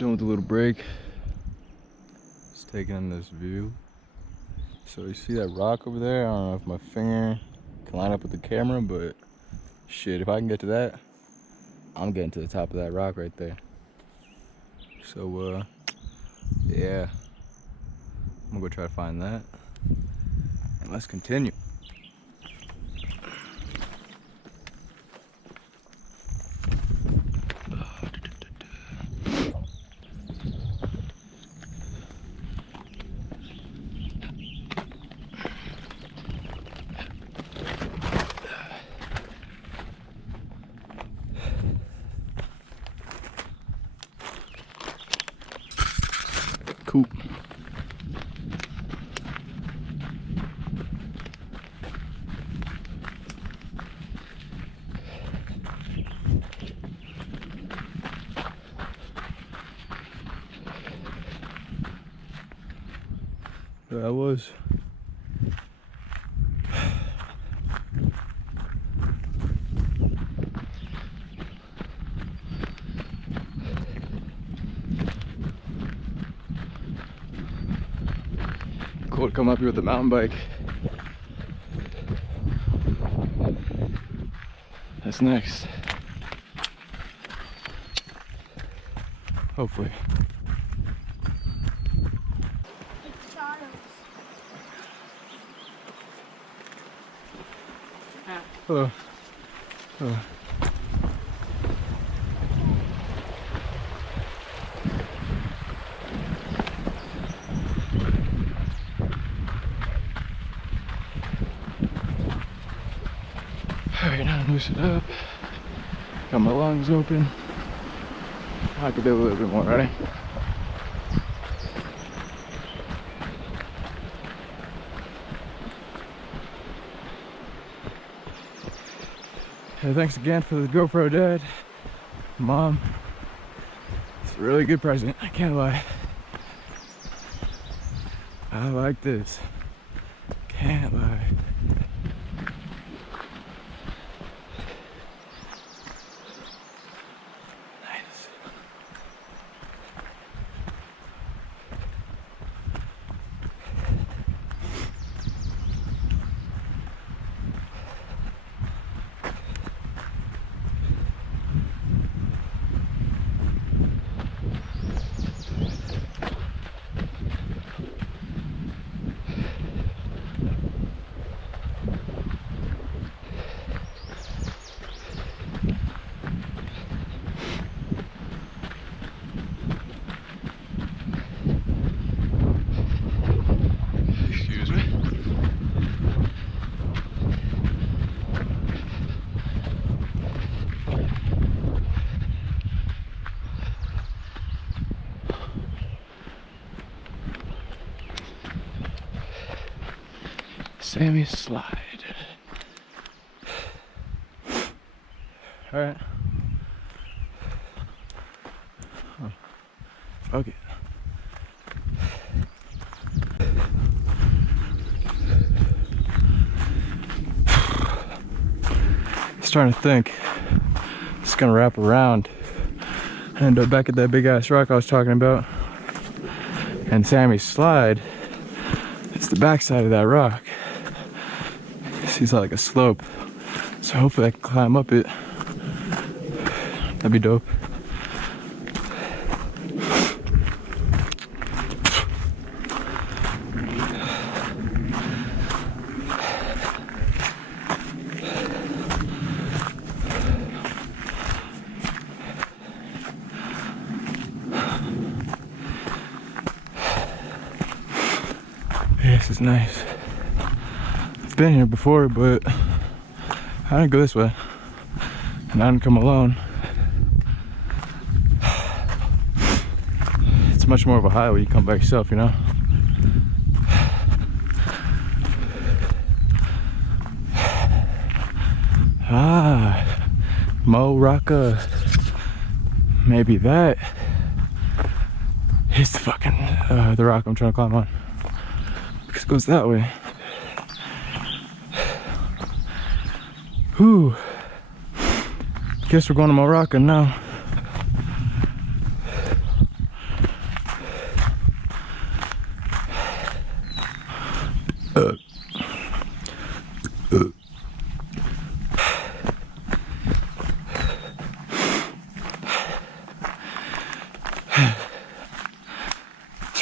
Done with a little break. Just taking in this view. So you see that rock over there? I don't know if my finger can line up with the camera, but shit, if I can get to that, I'm getting to the top of that rock right there. So yeah, I'm gonna go try to find that, and let's continue. Cool. There I was. Cool to come up here with the mountain bike. That's next. Hopefully. It's Charles. Hello. Hello. Alright, now loosen up. Got my lungs open. I could do a little bit more, ready? Hey, thanks again for the GoPro, Dad. Mom. It's a really good present, I can't lie. I like this. Can't lie. Nice. Excuse me. Sammy Slide. All right. Oh. Okay. Starting to think it's gonna wrap around and end up back at that big ass rock I was talking about. And Sammy's Slide, it's the back side of that rock. Seems like a slope, so hopefully I can climb up it. That'd be dope. This is nice. I've been here before, but I didn't go this way, and I didn't come alone. It's much more of a highway. You come by yourself, you know. Ah, Mo Rocca. Maybe that is the fucking the rock I'm trying to climb on. Because it goes that way. Whew. Guess we're going to Mo Rocca now. Let's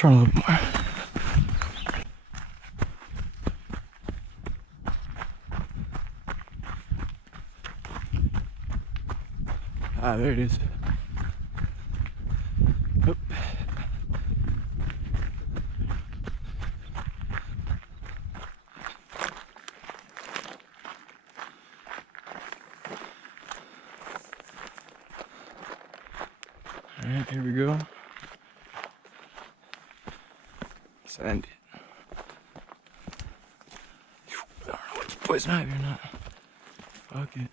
run a little bit more. Ah, there it is. Oop. All right, here we go. Let's end it. I don't know what's poison ivy or not. Fuck it.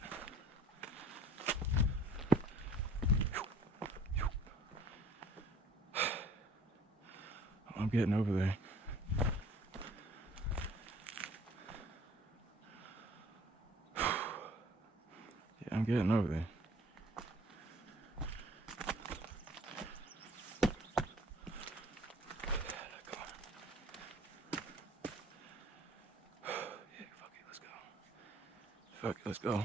I'm getting over there. Yeah, I'm getting over there. Yeah, fuck it, let's go. Fuck it, let's go.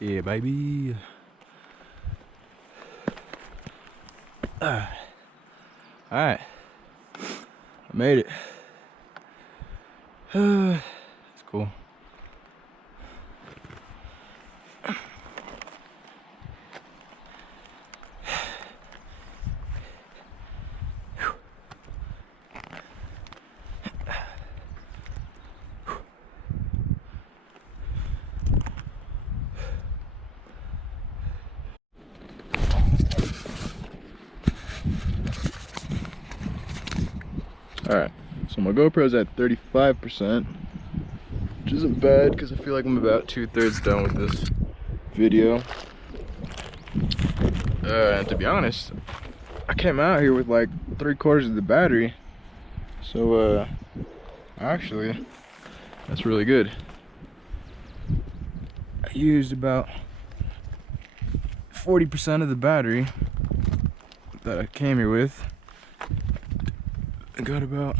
Yeah, baby. All right, I made it. It's cool. Alright, so my GoPro's at 35%, which isn't bad because I feel like I'm about 2/3 done with this video. And to be honest, I came out here with like 3/4 of the battery, so actually, that's really good. I used about 40% of the battery that I came here with. I got about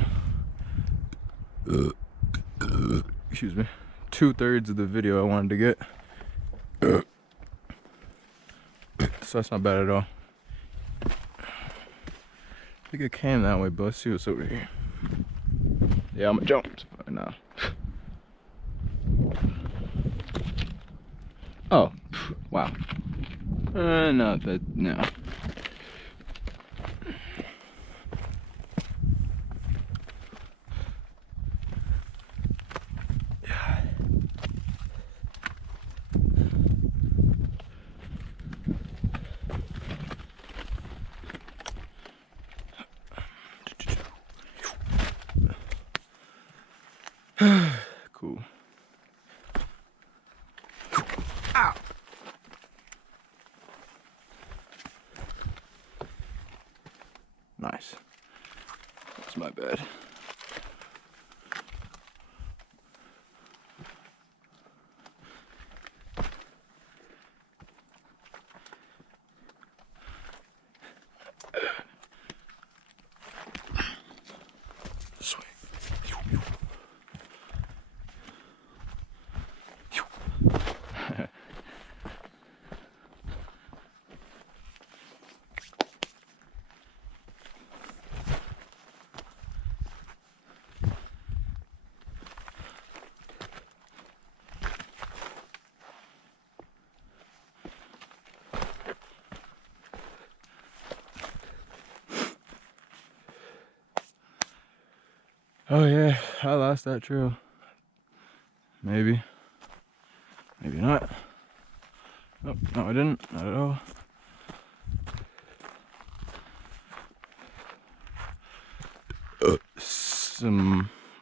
excuse me, 2/3 of the video I wanted to get. So that's not bad at all. I think I came that way, but let's see what's over here. Yeah, I'm gonna jump now. Oh, wow. No, no. Cool. Ow. Nice. That's my bad. Sweet. Oh yeah, I lost that trail. Maybe. Maybe not. Nope, no I didn't. Not at all.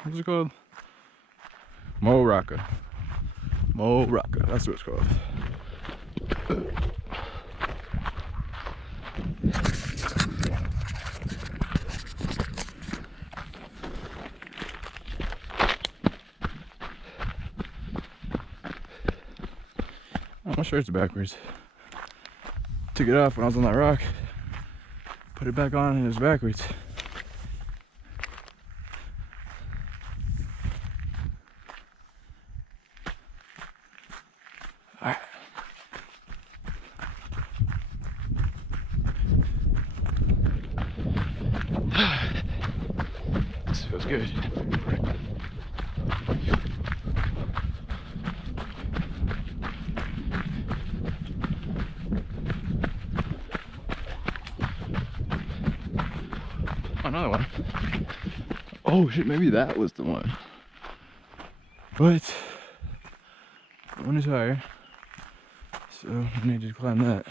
What's it called? Morocco. Morocco, that's what it's called. shirt's backwards. Took it off when I was on that rock. Put it back on and it was backwards. Alright. This feels good. Another one. Oh shit, maybe that was the one. But one is higher, so I need to climb that.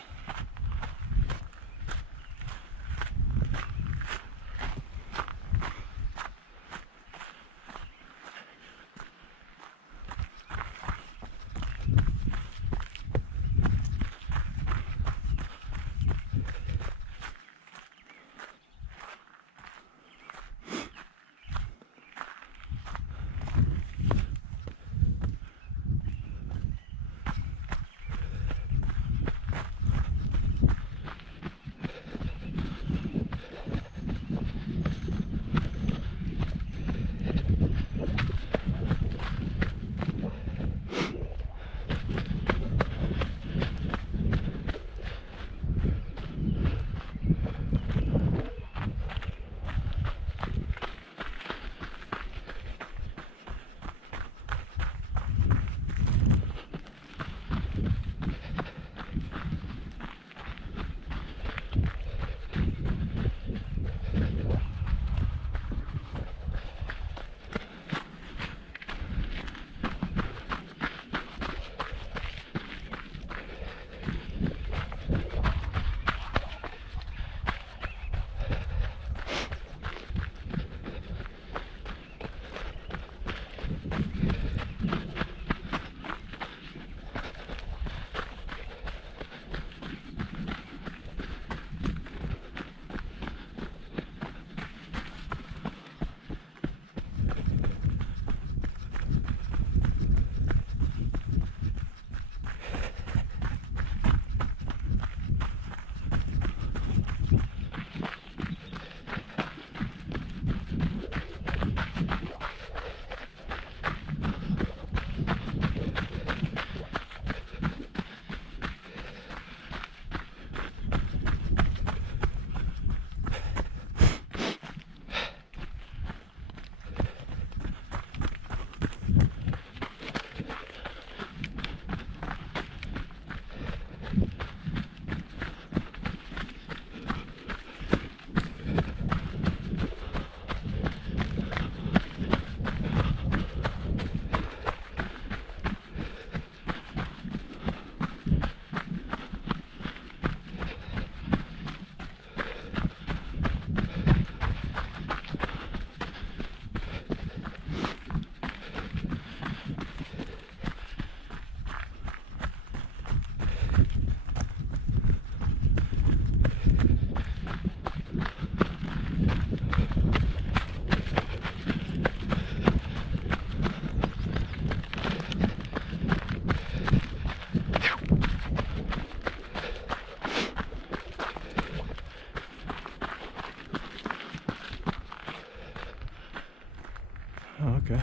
Oh, okay.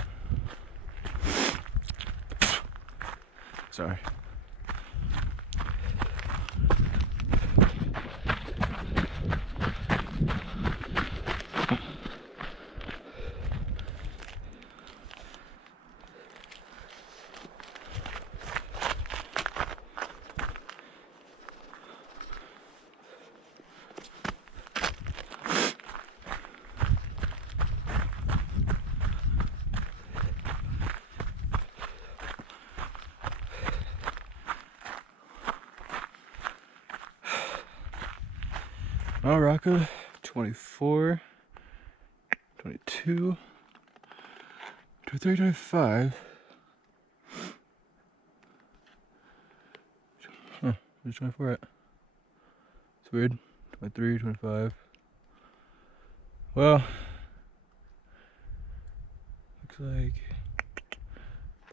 Sorry. Mount Rocca, 24, 22, 23, 25. Huh, where's 24 at? It's weird. 23, 25. Well, looks like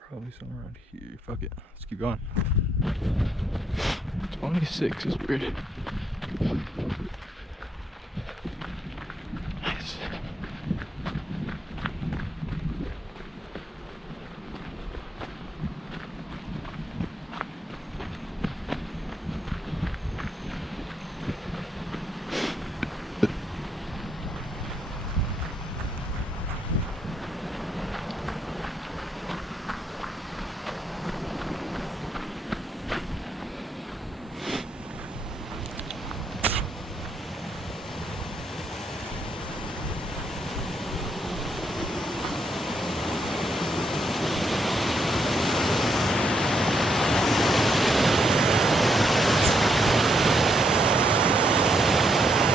Probably somewhere around here. Fuck it. Let's keep going. 26 is weird.